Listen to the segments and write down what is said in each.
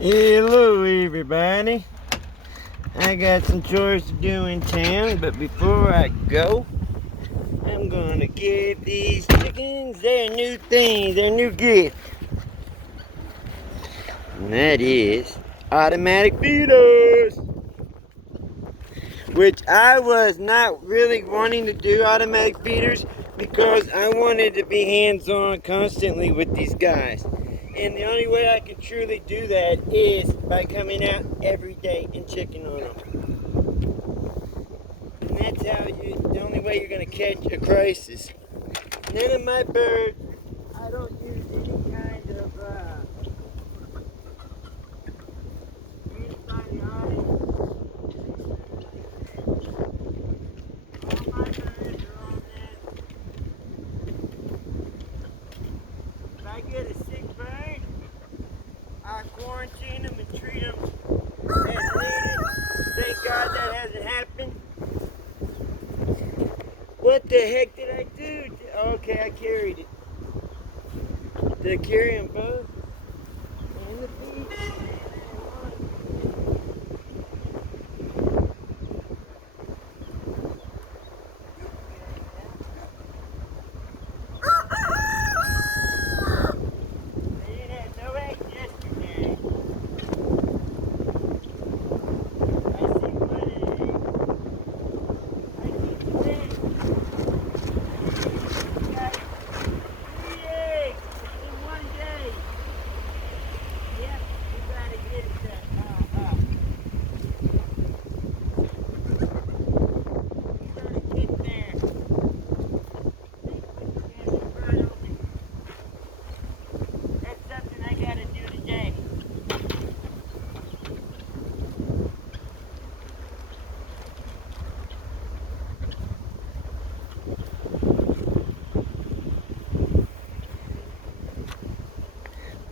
Hello everybody. I got some chores to do in town, but before I go, I'm gonna give these chickens their new thing, their new gift. And that is automatic feeders. Which I was not really wanting to do automatic feeders because I wanted to be hands-on constantly with these guys. And the only way I can truly do that is by coming out every day and checking on them. And that's the only way you're going to catch a crisis. None of my birds, I don't use any kind of antibiotic. All my birds are on that. If I get a sick bird, I quarantine them and treat them as needed. Thank God that hasn't happened. What the heck did I do? Okay, I carried it. Did I carry them both? In the feed? They didn't have no eggs yesterday. I see one egg. I keep the eggs. We got 3 eggs in one day. Yep, we gotta get it done. We gotta get there. They put the camera right on me. That's something I gotta do today.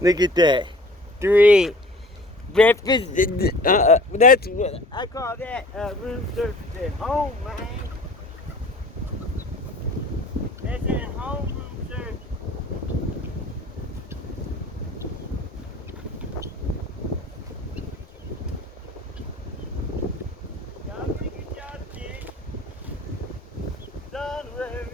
Look at that. 3 breakfast. That's what I call that room service at home, man. That's at home room service. Y'all do a good job, kid. Don't worry.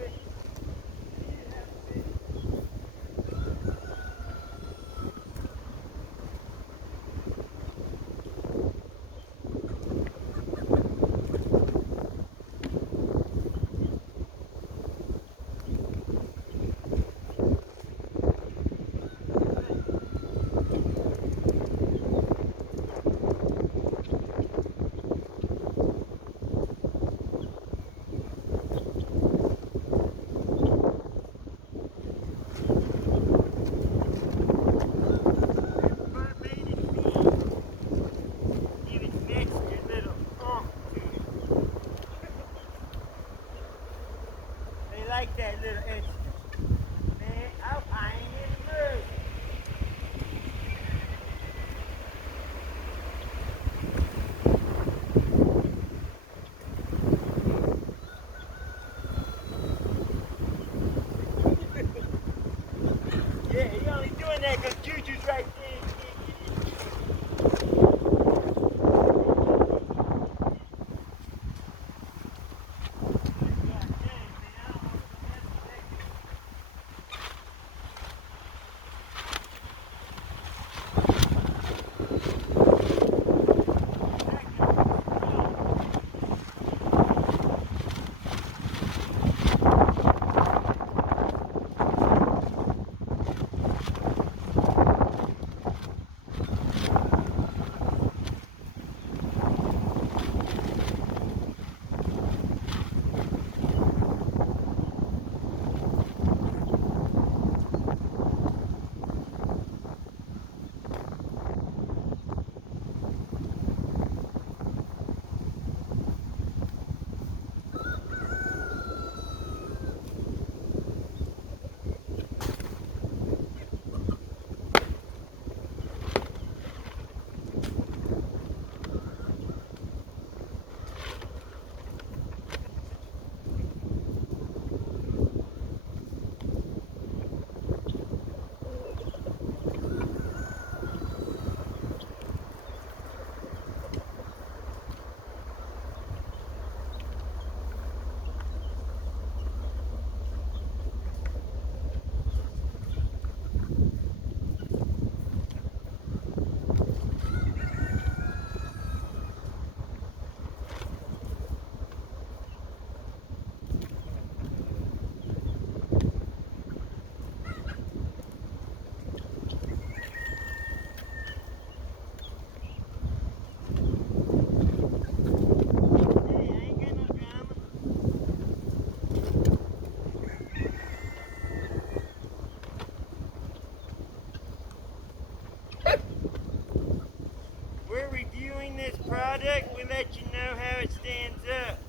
product, we let you know how it stands up.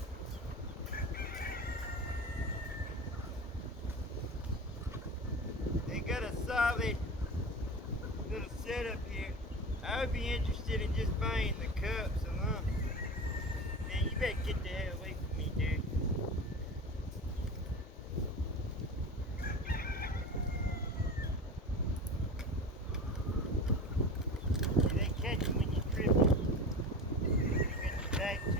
They got a solid little setup here. I would be interested in just buying the cups alone. Man, you better get the hell away from me, dude. They catch you when you're tripping. You got your back to them.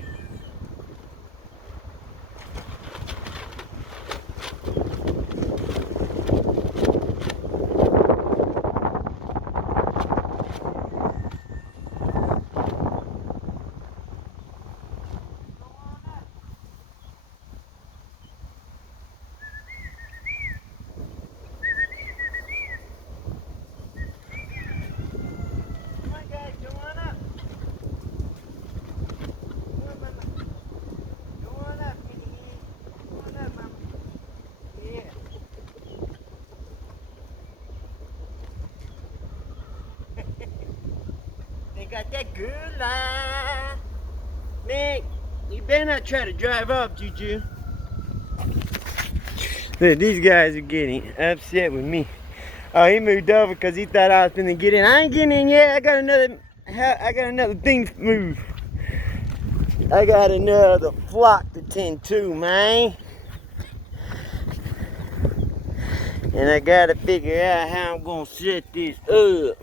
They got that good line. Man, you better not try to drive off, Juju. Look, these guys are getting upset with me. Oh, he moved over because he thought I was finna get in. I ain't getting in yet. I got another thing to move. I got another flock to tend to, man. And I gotta figure out how I'm gonna set this up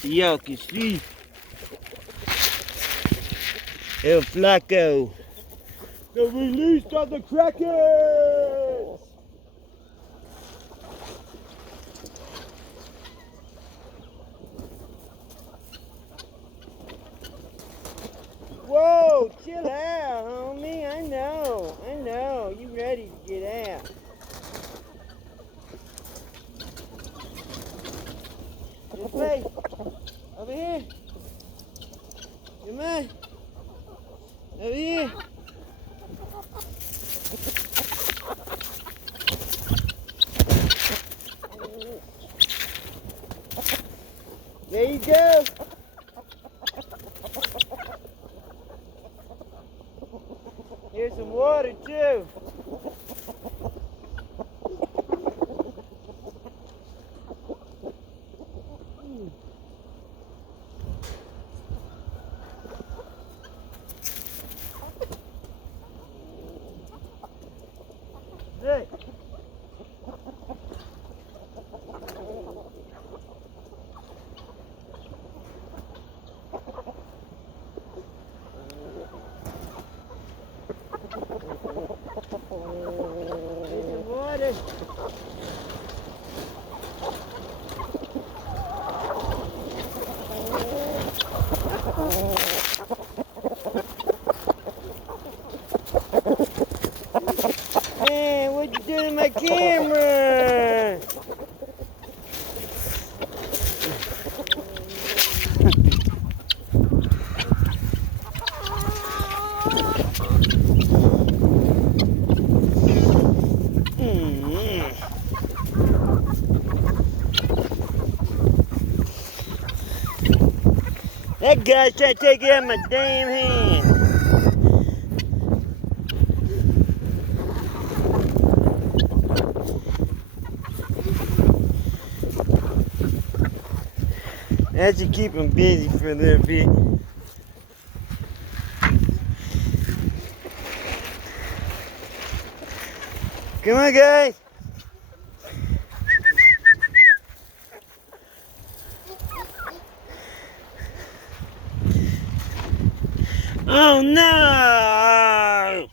so y'all can see. El Flaco, the release of the Krakens! Whoa, chill out, homie. I know. You ready to get out. This way. Over here. Come on. Over here. There you go. Here's some water too. Look. Here's some water. Man, what'd you do to my camera? That guy's trying to take it out of my damn hand. That should keep him busy for a little bit. Come on, guys. Oh no!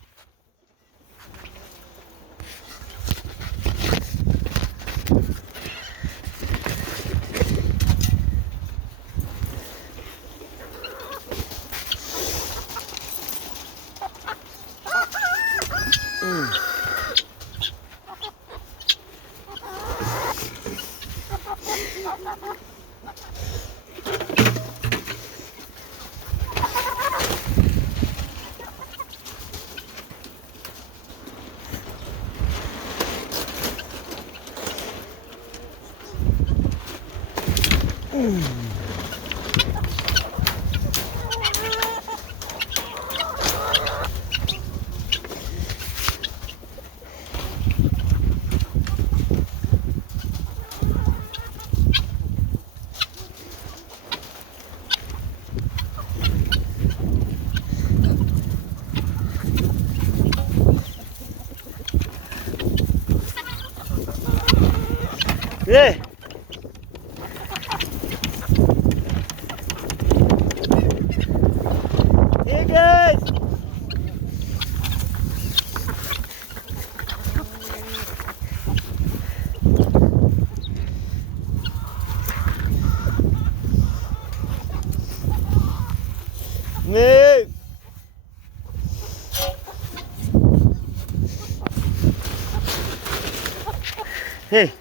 Move. Hey.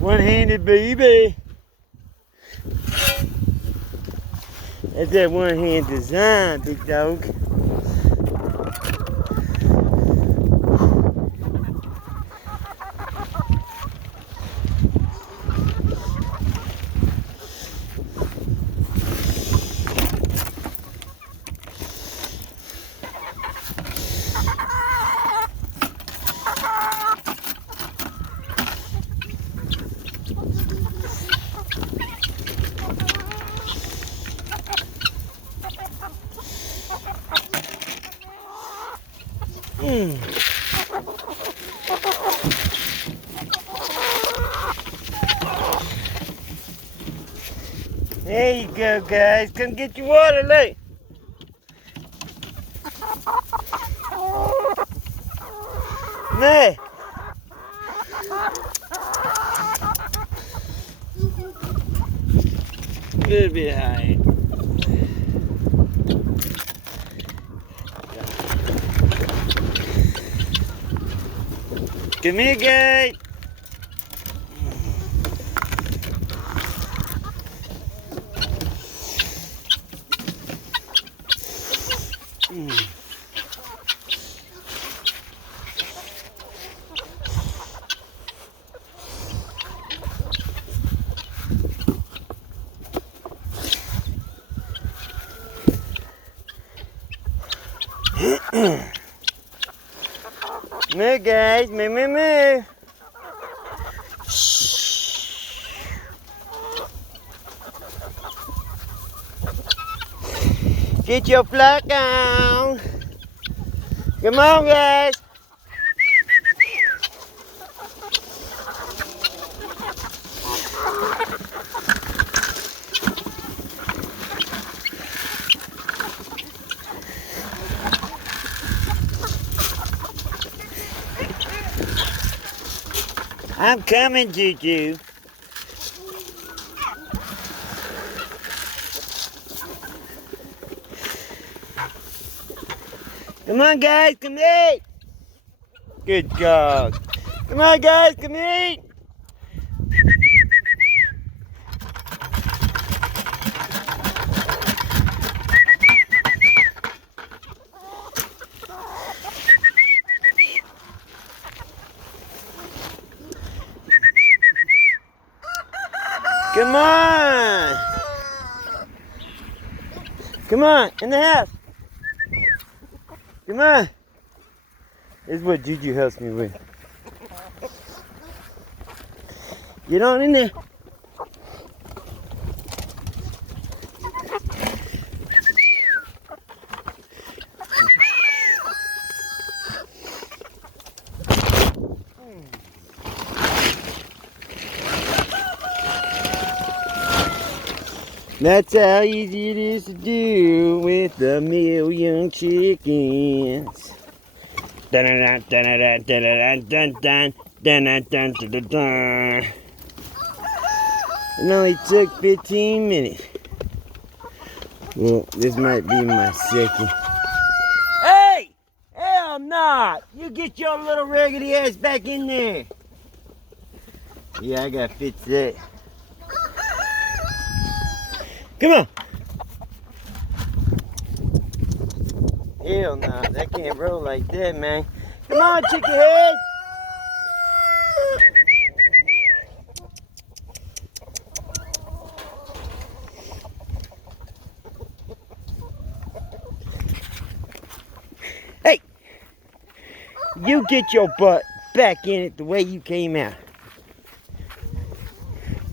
One-handed baby. That's that one-hand design, big dog. There you go, guys. Come get your water, look. Hey. A little bit high. Come here, guys. Move, guys. Move. Get your flock on. Come on, guys. I'm coming, Juju. Come on, guys, come eat. Good dog. Come on, guys, come eat. Come on. Come on, in the house. Come on. This is what Juju helps me with. Get on in there. That's how easy it is to do with a million chickens. Dun dun dun dun dun dun dun dun dun dun dun. It only took 15 minutes. Well, this might be my second. Hey! Hell nah! You get your little raggedy ass back in there. Yeah, I gotta fix that. Come on. Hell no, that can't roll like that, man. Come on, chicken head. Hey, you get your butt back in it the way you came out.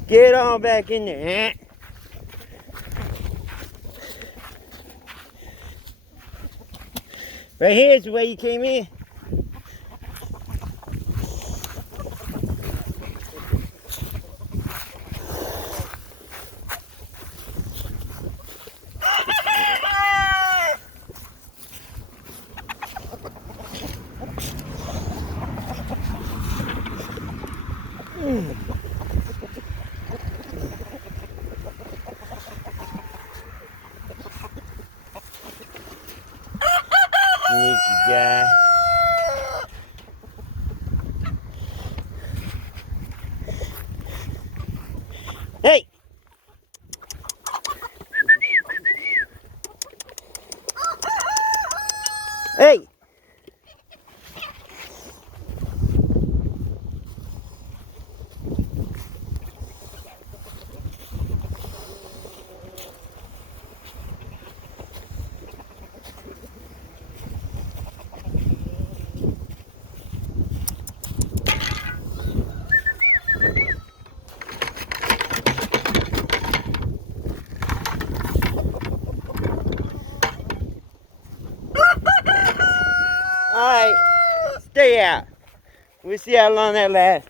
Get on back in there, huh? Right here's the way you came in. guy. Hey! Hey! Alright, stay out. We'll see how long that lasts.